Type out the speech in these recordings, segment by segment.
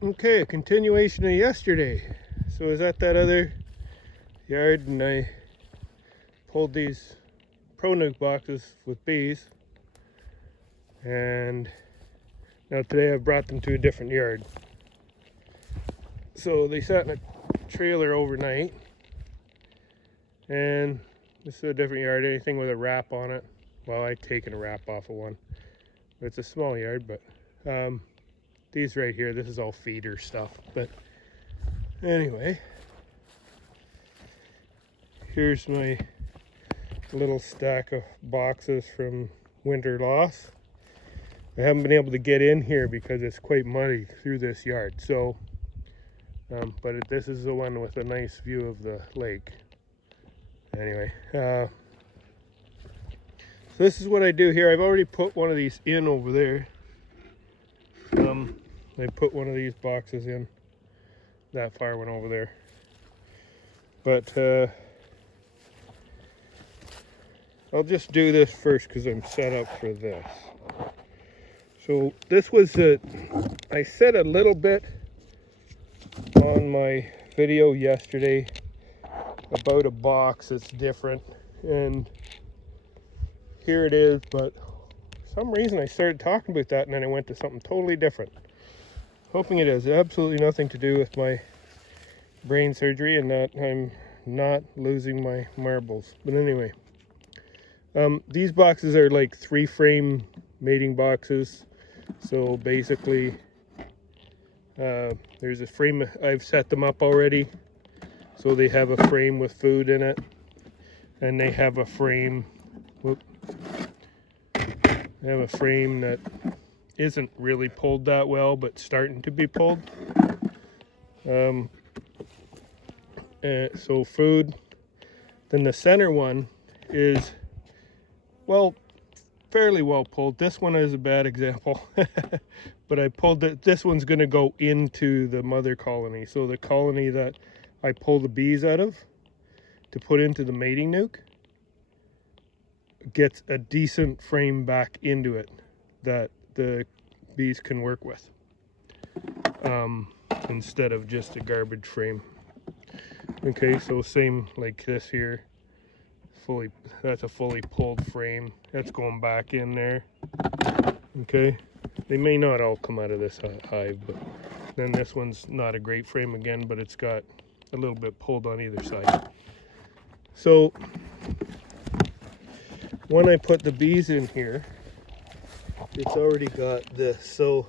Okay, a continuation of yesterday. So I was at that other yard and I pulled these Pro Nuke boxes with bees, and now today I've brought them to a different yard. So they sat in a trailer overnight, and this is a different yard. Anything with a wrap on it. Well, I've taken a wrap off of one. It's a small yard, but these right here, this is all feeder stuff. But anyway, here's my little stack of boxes from winter loss. I haven't been able to get in here because it's quite muddy through this yard. So, but this is the one with a nice view of the lake. Anyway, so this is what I do here. I've already put one of these in over there. I put one of these boxes in. That far one over there. But I'll just do this first because I'm set up for this. So this was I said a little bit on my video yesterday about a box that's different, and here it is, but for some reason I started talking about that and then I went to something totally different. Hoping it has absolutely nothing to do with my brain surgery and that I'm not losing my marbles. But anyway, these boxes are like 3-frame mating boxes. So basically, there's a frame. I've set them up already. So they have a frame with food in it, and they have a frame. They have a frame that isn't really pulled that well, but starting to be pulled. So food. Then the center one is, well, fairly well pulled. This one is a bad example, but I pulled it. This one's going to go into the mother colony. So the colony that I pull the bees out of to put into the mating nuke gets a decent frame back into it that the bees can work with, instead of just a garbage frame. Okay, so same like this here. That's a fully pulled frame. That's going back in there. Okay, they may not all come out of this hive, but then this one's not a great frame again, but it's got a little bit pulled on either side. So when I put the bees in here, it's already got this. So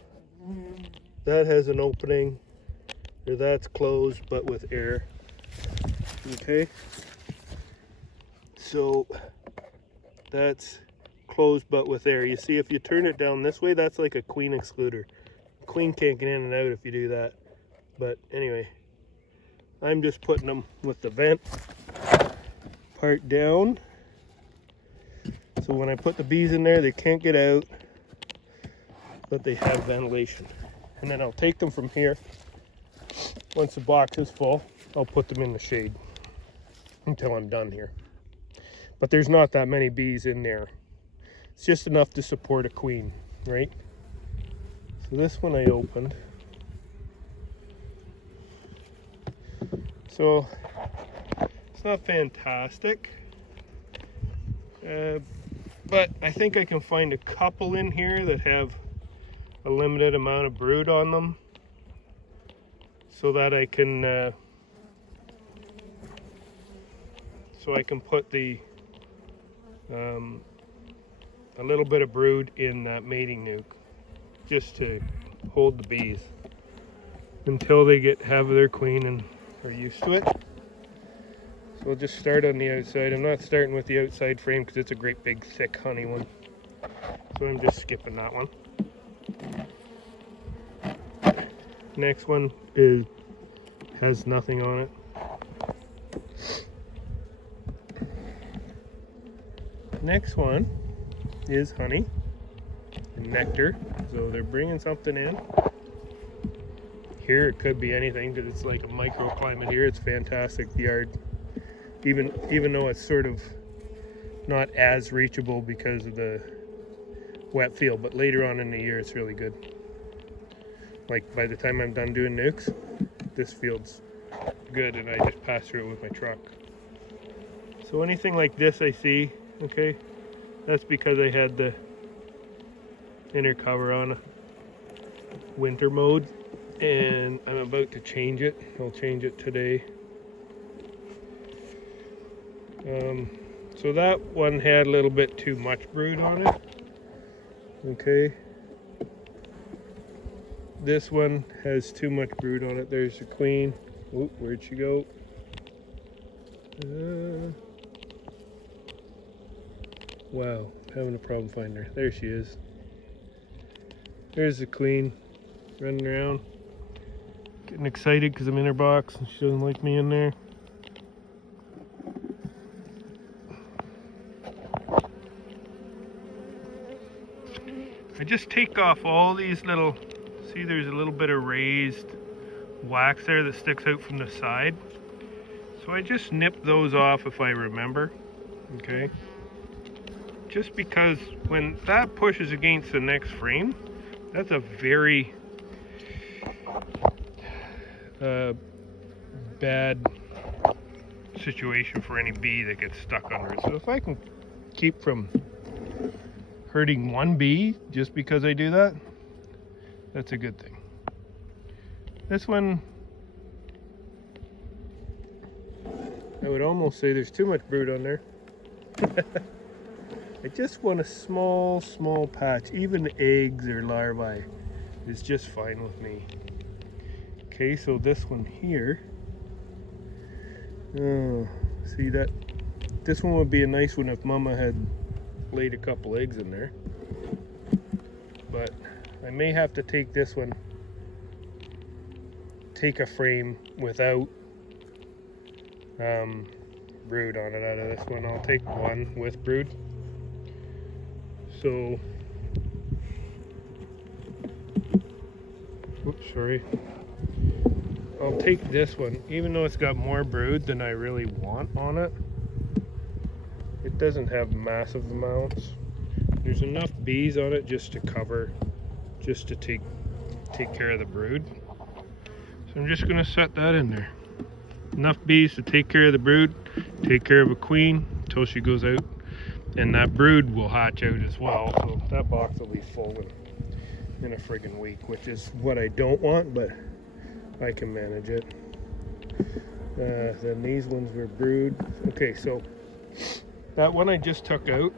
that has an opening, or that's closed but with air. Okay, so that's closed but with air. You see, if you turn it down this way, that's like a queen excluder. Queen can't get in and out if you do that. But anyway, I'm just putting them with the vent part down. So when I put the bees in there, they can't get out, but they have ventilation. And then I'll take them from here. Once the box is full, I'll put them in the shade until I'm done here. But there's not that many bees in there. It's just enough to support a queen, right? So this one I opened. So it's not fantastic, but I think I can find a couple in here that have a limited amount of brood on them, so that I can put the a little bit of brood in that mating nuke, just to hold the bees until they have their queen and are used to it. So we'll just start on the outside. I'm not starting with the outside frame because it's a great big thick honey one, so I'm just skipping that one. Next one has nothing on it. Next one is honey and nectar, so they're bringing something in. Here it could be anything, because it's like a microclimate here. It's fantastic, the yard, even though it's sort of not as reachable because of the wet field, but later on in the year it's really good. like by the time I'm done doing nukes, this field's good, and I just pass through it with my truck. So anything like this I see, okay, that's because I had the inner cover on winter mode, and I'm about to change it. I'll change it today. So that one had a little bit too much brood on it. Okay. This one has too much brood on it. There's the queen. Oh, where'd she go? Wow, having a problem finding her. There she is. There's the queen running around. Getting excited because I'm in her box and she doesn't like me in there. I just take off all these little, see there's a little bit of raised wax there that sticks out from the side. So I just nip those off if I remember, okay? Just because when that pushes against the next frame, that's a very bad situation for any bee that gets stuck under it. So if I can keep from hurting one bee just because I do that, that's a good thing. This one, I would almost say there's too much brood on there. I just want a small patch. Even eggs or larvae is just fine with me. Okay, so this one here, see that? This one would be a nice one if Mama had laid a couple eggs in there. But I may have to take this one, take a frame without brood on it out of this one. I'll take one with brood. So, oops, sorry. I'll take this one, even though it's got more brood than I really want on it. It doesn't have massive amounts. There's enough bees on it just to cover, just to take care of the brood. So I'm just gonna set that in there. Enough bees to take care of the brood, take care of a queen until she goes out, and that brood will hatch out as well. So that box will be full in a friggin' week, which is what I don't want, but I can manage it. Then these ones were brood. Okay, so that one I just took out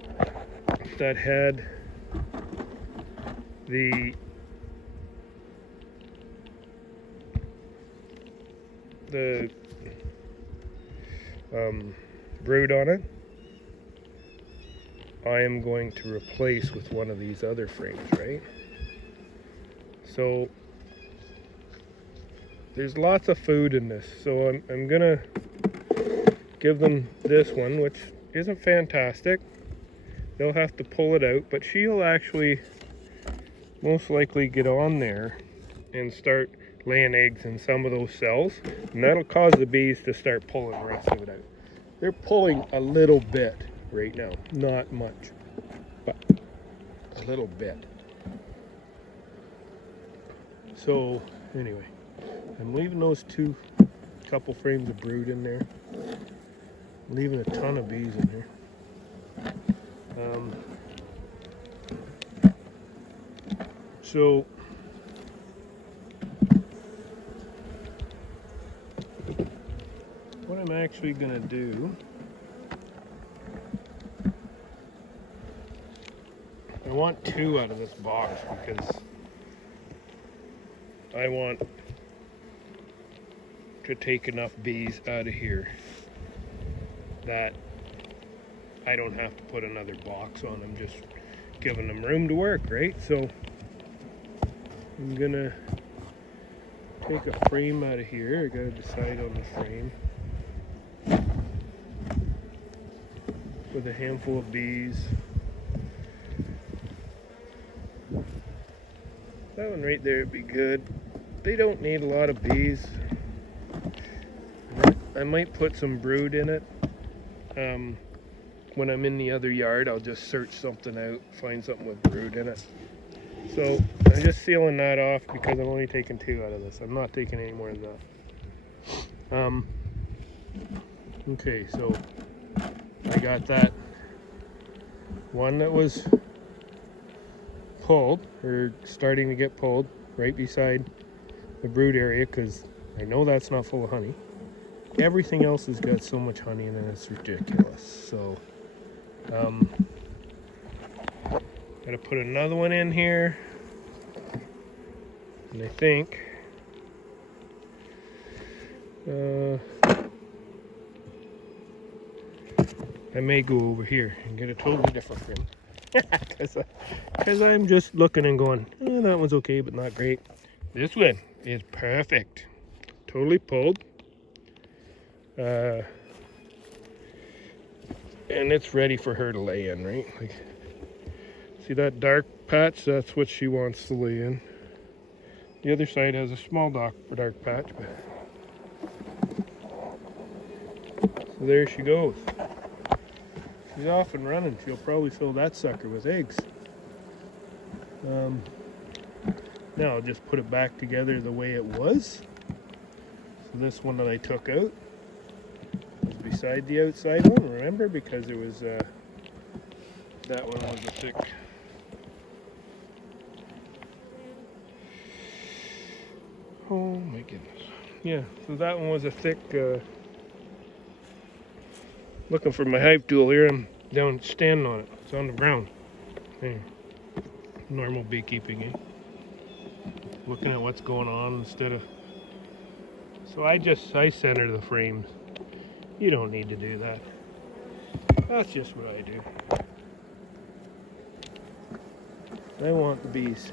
that had the brood on it, I am going to replace with one of these other frames, right? So there's lots of food in this, so I'm gonna give them this one, which isn't fantastic. They'll have to pull it out, but she'll actually most likely get on there and start laying eggs in some of those cells, and that'll cause the bees to start pulling the rest of it out. They're pulling a little bit right now, not much, but a little bit. So anyway, I'm leaving those couple frames of brood in there, leaving a ton of bees in here. So what I'm actually gonna do, I want two out of this box because I want to take enough bees out of here that I don't have to put another box on them, just giving them room to work, right? So I'm gonna take a frame out of here. I gotta decide on the frame with a handful of bees. That one right there would be good. They don't need a lot of bees. I might put some brood in it. When I'm in the other yard, I'll just search something out, find something with brood in it. So I'm just sealing that off because I'm only taking 2 out of this. I'm not taking any more than that. Okay, so I got that one that was pulled, or starting to get pulled, right beside the brood area, because I know that's not full of honey. Everything else has got so much honey in it, it's ridiculous. So gotta put another one in here, and I think I may go over here and get a totally different frame. Because I'm just looking and going, oh, that one's okay, but not great. This one is perfect. Totally pulled. And it's ready for her to lay in, right? Like, see that dark patch? That's what she wants to lay in. The other side has a small dark patch. So there she goes. She's off and running. She'll probably fill that sucker with eggs. Now I'll just put it back together the way it was. So this one that I took out was beside the outside one, remember? Because it was, that one was a thick. Oh my goodness. Yeah, so that one was a thick, looking for my hive tool here. I'm down standing on it. It's on the ground. Hey, normal beekeeping, eh? Looking at what's going on instead of. So I center the frames. You don't need to do that. That's just what I do. I want the bees.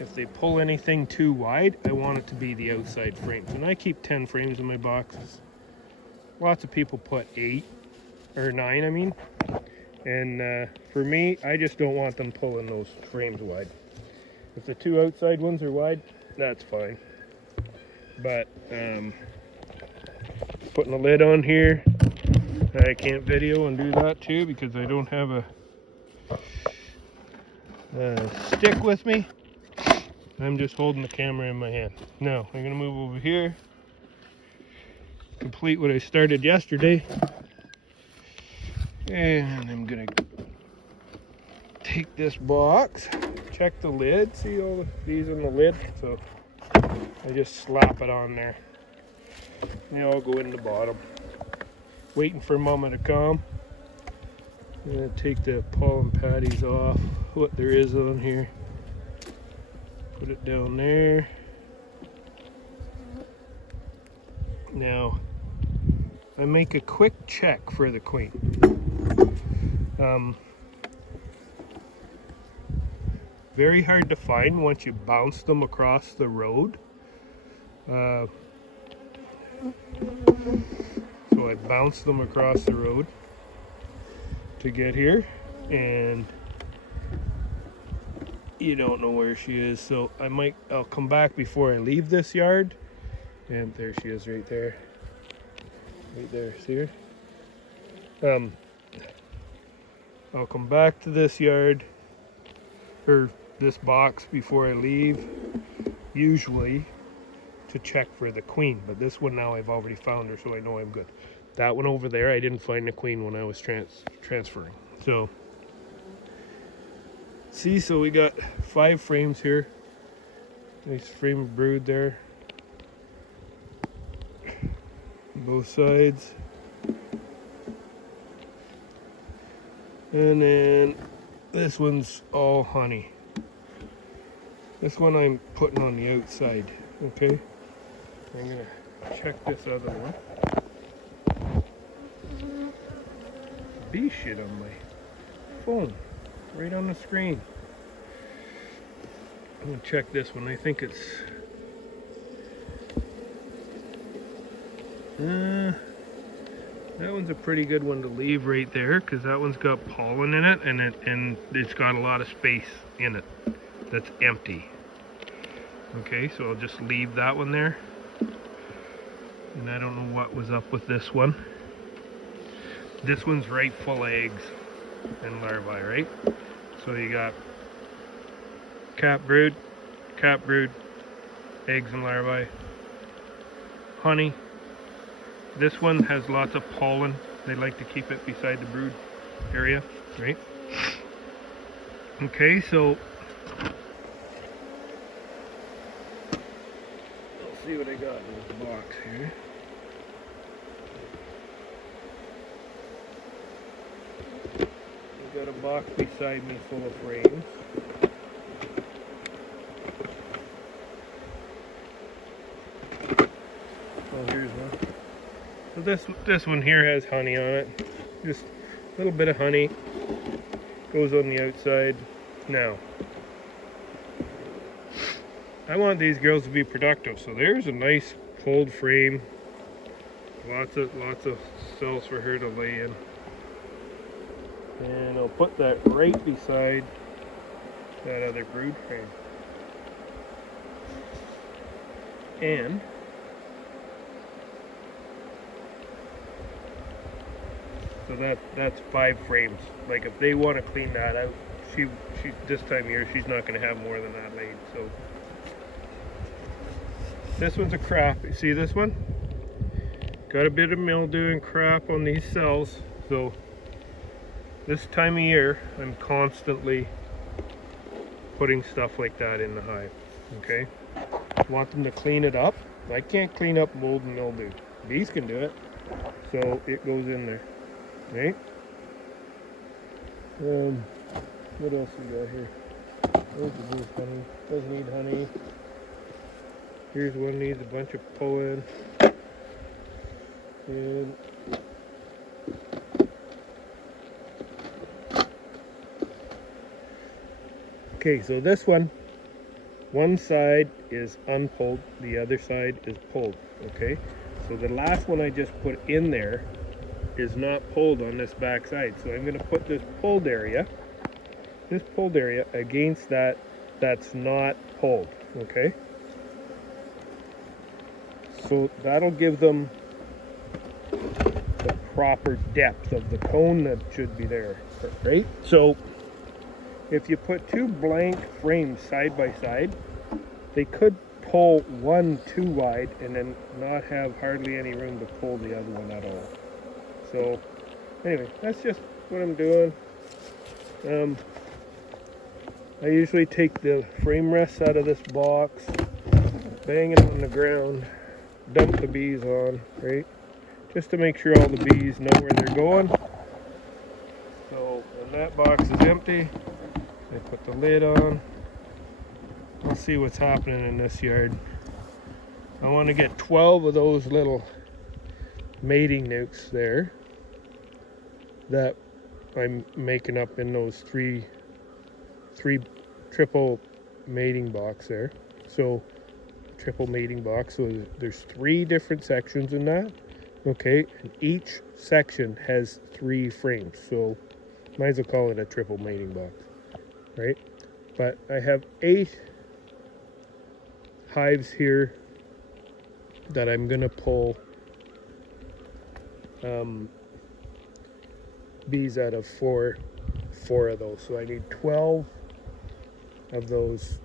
If they pull anything too wide, I want it to be the outside frames. And I keep 10 frames in my boxes. Lots of people put 8 or 9, I mean. And for me, I just don't want them pulling those frames wide. If the 2 outside ones are wide, that's fine. But putting a lid on here, I can't video and do that too because I don't have a stick with me. I'm just holding the camera in my hand. Now, I'm going to move over here, complete what I started yesterday, and I'm going to take this box, check the lid, see all these in the lid, so I just slap it on there. They all go in the bottom. Waiting for Mama to come. I'm going to take the pollen patties off, what there is on here. Put it down there. Now, I make a quick check for the queen. Very hard to find once you bounce them across the road. So I bounced them across the road to get here, and you don't know where she is, so I'll come back before I leave this yard, and there she is right there, see her? I'll come back to this yard, or this box, before I leave, usually to check for the queen, but this one now I've already found her, so I know I'm good. That one over there, I didn't find the queen when I was transferring. So, see, so we got 5 frames here. Nice frame of brood there. Both sides. And then this one's all honey. This one I'm putting on the outside, okay? I'm gonna check this other one. Bee shit on my phone, right on the screen. I'm gonna check this one. I think it's that one's a pretty good one to leave right there, because that one's got pollen in it, and it's got a lot of space in it that's empty. Okay, so I'll just leave that one there. And I don't know what was up with this one. This one's right full of eggs and larvae, right? So you got cap brood, eggs and larvae, honey. This one has lots of pollen. They like to keep it beside the brood area, right? Okay, so let's see what I got in this box here. I've got a box beside me full of frames. Oh, here's one. So this one here has honey on it. Just a little bit of honey. Goes on the outside. Now, I want these girls to be productive. So there's a nice pulled frame. Lots of cells for her to lay in. And I'll put that right beside that other brood frame. And so that's 5 frames. Like if they want to clean that out, she this time of year she's not going to have more than that laid. So this one's a crap. You see this one? Got a bit of mildew and crap on these cells. So this time of year I'm constantly putting stuff like that in the hive. Okay? Want them to clean it up. I can't clean up mold and mildew. Bees can do it. So it goes in there. Right? What else we got here? There's the blue honey. Doesn't need honey. Here's one needs a bunch of pollen. And okay, so this one side is unpulled, the other side is pulled. Okay, so the last one I just put in there is not pulled on this back side, so I'm going to put this pulled area against that's not pulled. Okay, so that'll give them the proper depth of the cone that should be there, right? So if you put 2 blank frames side by side, they could pull one too wide and then not have hardly any room to pull the other one at all. So anyway, that's just what I'm doing. I usually take the frame rests out of this box, bang it on the ground, dump the bees on, right? Just to make sure all the bees know where they're going. So when that box is empty, I put the lid on. I'll see what's happening in this yard. I want to get 12 of those little mating nukes there that I'm making up in those three triple mating box there. So triple mating box. So there's 3 different sections in that. Okay, and each section has 3 frames. So might as well call it a triple mating box, right? But I have 8 hives here that I'm gonna pull bees out of 4 of those. So I need 12 of those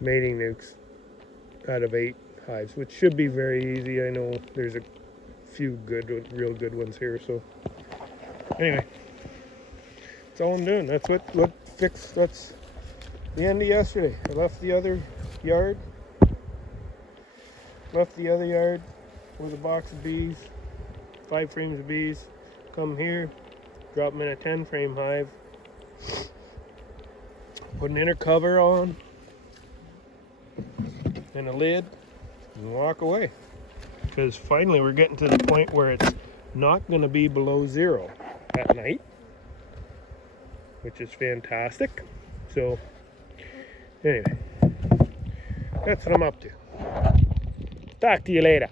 mating nukes out of 8 hives, which should be very easy. I know there's a few real good ones here. So anyway, that's all I'm doing. That's that's the end of yesterday. I left the other yard with a box of bees, 5 frames of bees. Come here, drop them in a 10 frame hive, put an inner cover on and a lid, and walk away. Because finally we're getting to the point where it's not going to be below 0 at night, which is fantastic. So anyway, that's what I'm up to. Talk to you later.